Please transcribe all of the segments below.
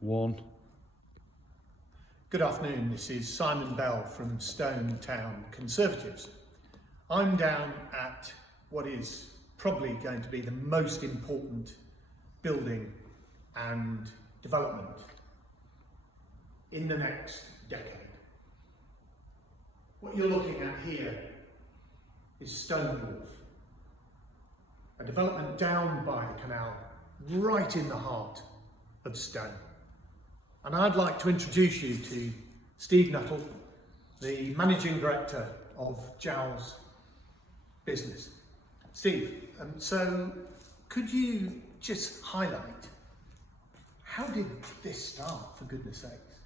One. Good afternoon, this is Simon Bell from Stone Town Conservatives. I'm down at what is probably going to be the most important building and development in the next decade. What you're looking at here is Stone Wharf, a development down by the canal, right in the heart of Stone. And I'd like to introduce you to Steve Nuttall, the Managing Director of Joules Business. Steve, so could you just highlight, how did this start, for goodness sakes?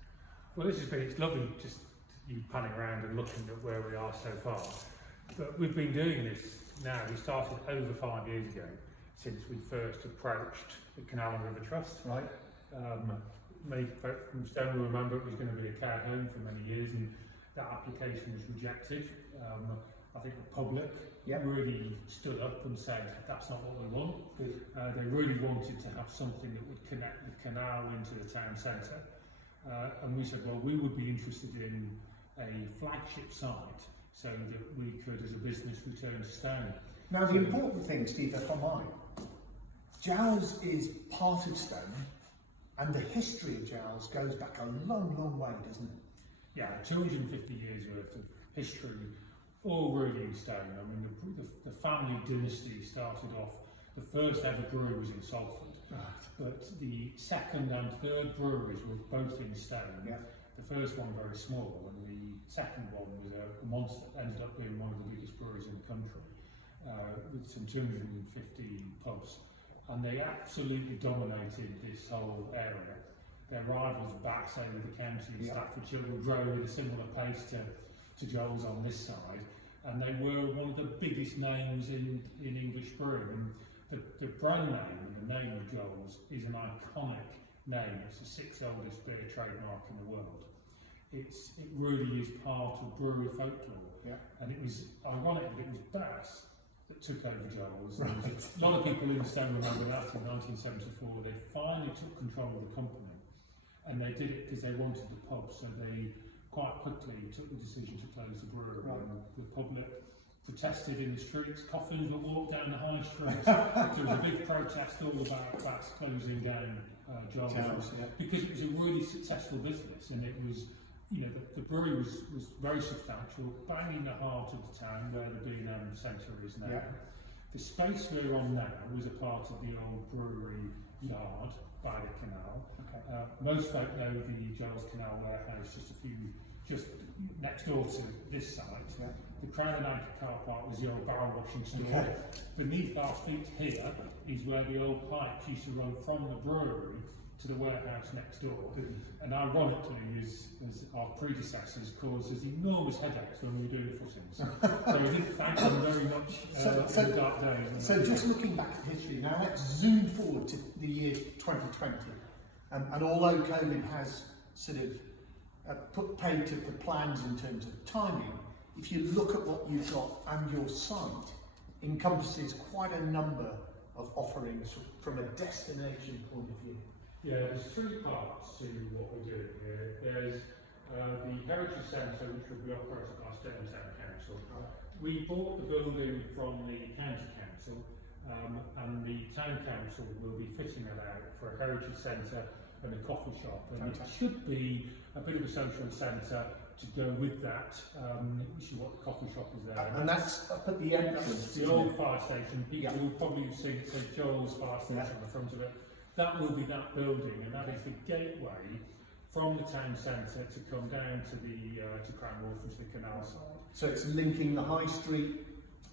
Well, it's lovely just you panning around and looking at where we are so far. But we've been doing this now, we started over 5 years ago, since we first approached the Canal and River Trust. Right. Many folk from Stone will remember it was going to be a care home for many years, and that application was rejected. I think the public really stood up and said that's not what we want. They really wanted to have something that would connect the canal into the town centre, and we said, well, we would be interested in a flagship site so that we could, as a business, return to Stone. Now, the important thing, Steve, if I might, Joules is part of Stone, and the history of Joules goes back a long, long way, doesn't it? Yeah, 250 years worth of history, all really in Stone. I mean, the family dynasty started off, the first ever brewery was in Salford, but the second and third breweries were both in Stone. Yeah. The first one very small, and the second one was a monster, ended up being one of the biggest breweries in the country, with some 250 pubs. And they absolutely dominated this whole area. Their rivals back, say, with the county and Staffordshire, would grow at a similar pace to Joules on this side, and they were one of the biggest names in English brewing. The brand name and the name of Joules is an iconic name. It's the 6th oldest beer trademark in the world. It really is part of brewery folklore, and it was ironic that it was Bass that took over Joules. Right. A lot of people in Stone remember that in 1974 they finally took control of the company, and they did it because they wanted the pub, so they quite quickly took the decision to close the brewery. Right. And the public protested in the streets, coffins were walked down the high streets. There was a big protest all about Bass closing down Joules, because it was a really successful business, and it was, you know, the brewery was very substantial, bang in the heart of the town where the B&M Centre is now. Yeah. The space we're on now was a part of the old brewery yard by the canal. Okay. Most folk know the Joules Canal warehouse just next door to this site. Yeah. The Crown and Anchor car park was the old barrel washing store. Okay. Beneath our feet here is where the old pipes used to run from the brewery to the warehouse next door. And ironically, as our predecessors caused us enormous headaches when we were doing the footings. So we didn't thank them very much in the dark days. So just looking back at history, now let's zoom forward to the year 2020. And although COVID has sort of put paid to the plans in terms of timing, if you look at what you've got, and your site encompasses quite a number of offerings from a destination point of view. Yeah, there's 3 parts to what we're doing here. There's the Heritage Centre, which will be operated by Stone Town Council. We bought the building from the County Council, and the Town Council will be fitting it out for a Heritage Centre and a coffee shop. And it should be a bit of a social centre to go with that, which is what the coffee shop is there. And that's up at the entrance. The old fire station. People will probably have seen it says Joules Fire Station on the front of it. That will be that building, and that is the gateway from the town centre to come down to the to Crown Wharf and to the canal side. So it's linking the high street,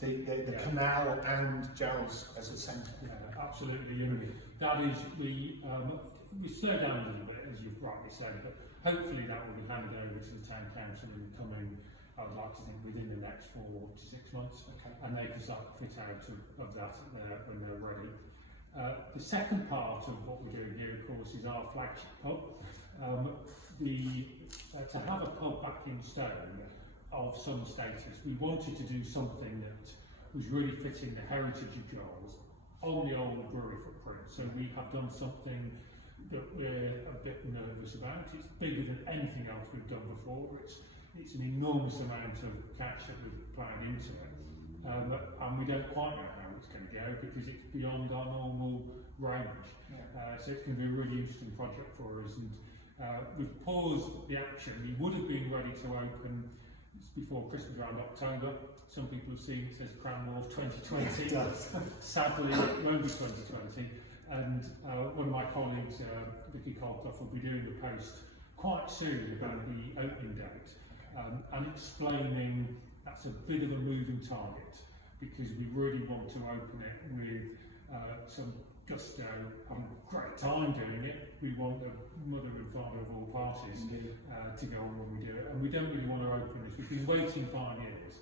the canal, and Joules as a centre. Yeah, absolutely. And that is we slow down a little bit, as you've rightly said, but hopefully that will be handed over to the town council in the coming, I would like to think, within the next 4 to 6 months, and they can start to fit out of that when they're ready. The second part of what we're doing here, of course, is our flagship pub. To have a pub back in Stone of some status, we wanted to do something that was really fitting the heritage of Joules on the old brewery footprint. So we have done something that we're a bit nervous about. It's bigger than anything else we've done before. It's an enormous amount of cash that we've planned into it, and we don't quite know how it's going to go because it's beyond our normal range. So it's going to be a really interesting project for us, and we've paused the action. We would have been ready to open before Christmas, around October. Some people have seen it says Wharf 2020. Sadly, it won't be 2020. And one of my colleagues, Vicky Colclough, will be doing a post quite soon about the opening date and explaining that's a bit of a moving target because we really want to open it with some gusto and great time doing it. We want the mother and father of all parties to go on when we do it, and we don't really want to open this. We've been waiting 5 years.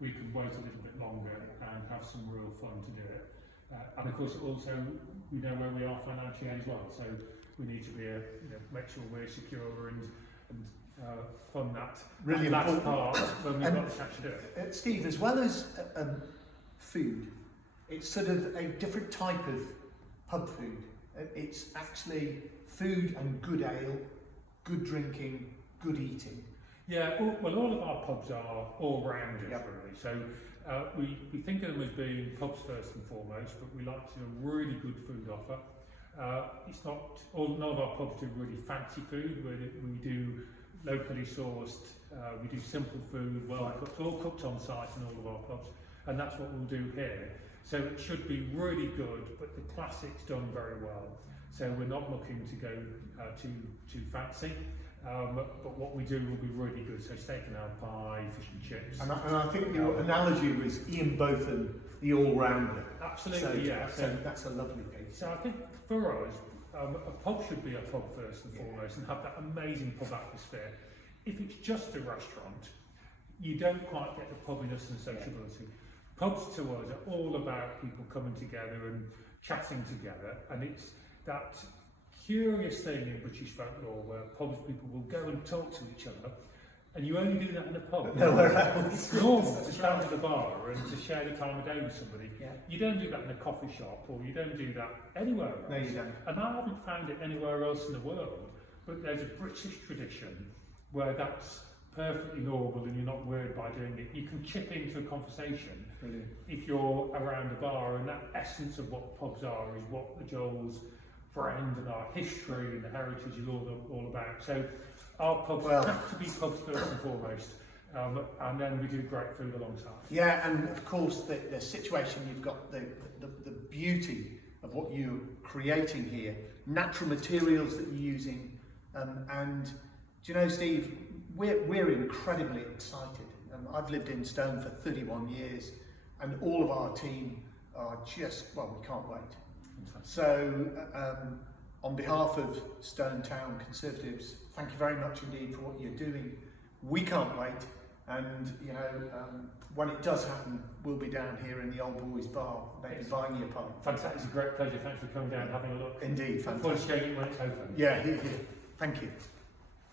We can wait a little bit longer and have some real fun to do it. And of course, also we know where we are financially as well. So we need to be make sure we're secure and fund that Really last important part when we've got the cash to do it. Steve, as well as food, it's sort of a different type of pub food. It's actually food and good ale, good drinking, good eating. Yeah, all of our pubs are all-rounders, really. So we think of them as being pubs first and foremost, but we like to do a really good food offer. It's not, none of our pubs do really fancy food. We do locally sourced, we do simple food, well cooked, all cooked on site in all of our pubs, and that's what we'll do here. So it should be really good, but the classic's done very well. So we're not looking to go too fancy. But what we do will be really good. So steak and ale pie, fish and chips. And I think your analogy was Ian Botham, the all-rounder. Absolutely, so, yeah. So that's a lovely piece. So I think for us, a pub should be a pub first and foremost and have that amazing pub atmosphere. If it's just a restaurant, you don't quite get the pubbiness and sociability. Pubs to us are all about people coming together and chatting together, and it's that curious thing in British folklore where pubs people will go and talk to each other, and you only do that in a pub. Nowhere else. It's normal to stand at the bar and to share the time of day with somebody. You don't do that in a coffee shop, or you don't do that anywhere else. No, you don't. And I haven't found it anywhere else in the world, but there's a British tradition where that's perfectly normal and you're not worried by doing it. You can chip into a conversation. Brilliant. If you're around a bar, and that essence of what pubs are is what the Joules brand and our history and the heritage is all about. So our pubs have to be pubs first and foremost, and then we do great food alongside. Yeah, and of course the situation, you've got the beauty of what you're creating here, natural materials that you're using, and do you know, Steve, we're incredibly excited. I've lived in Stone for 31 years, and all of our team are just, well, we can't wait. So, on behalf of Stone Town Conservatives, thank you very much indeed for what you're doing. We can't wait, and you know, when it does happen, we'll be down here in the Old Boys Bar, maybe buying you a pint. Fantastic, it's a great pleasure. Thanks for coming down and having a look. Indeed, fantastic. Look forward to showing you when it's open. Yeah, thank you.